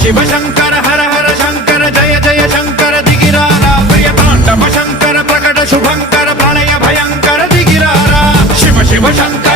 शिव शंकर हर हर शंकर जय जय शंकर दिगिरारा प्रिय तांडव शंकर प्रकट शुभंकर प्रलय भयंकर दिगिरारा शिव शिव शंकर